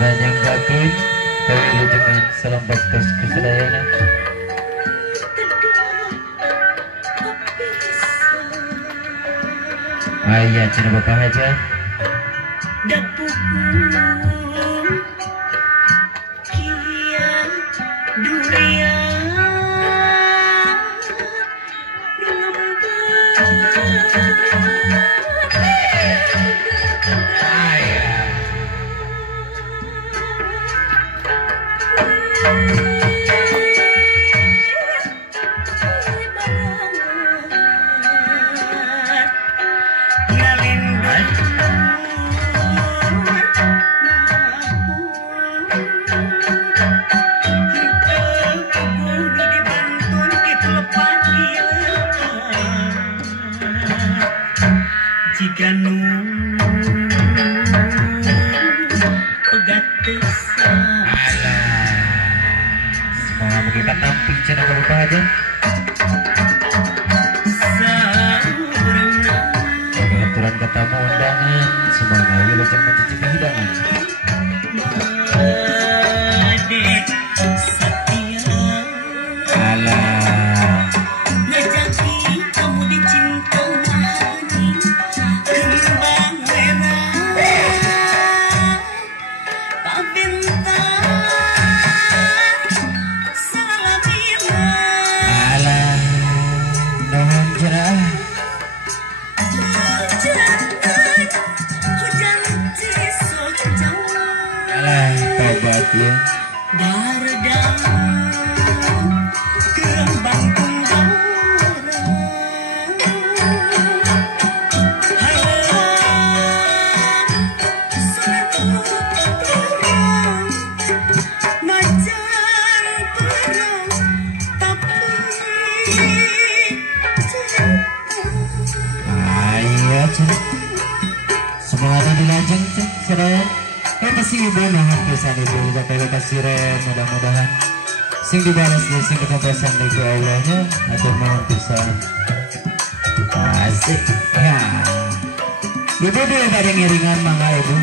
nganyangkakeun kawin dengan salam baktos kesadayana. Ayah cina bapak aja. Jika Semoga kita tampil cina bapak aja. Aturan kata undangan, semoga wilujeng mencicipi hidangan. Ya. Semangatnya dilanjeng saudara. Kasih ibu nahan kesan ibu sampai kasih ren, mudah-mudahan sing dibalas deh sing ketepasan dari Allahnya atau mohon pisah asik ya ibu deh pada ngiringan mangga ibu.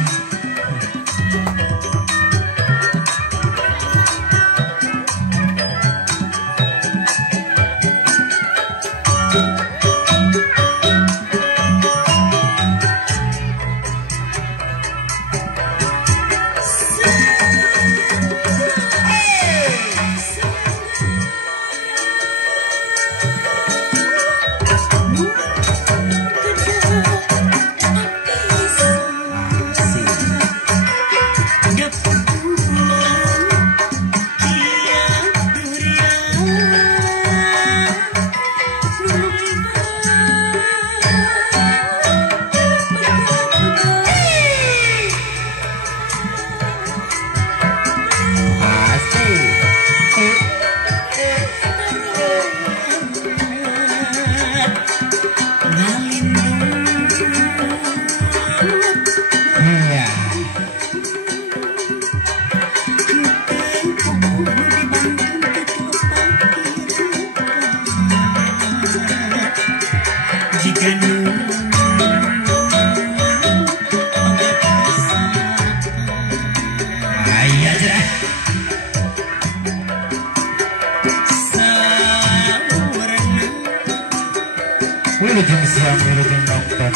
Wilujeng siang, wilujeng nonton.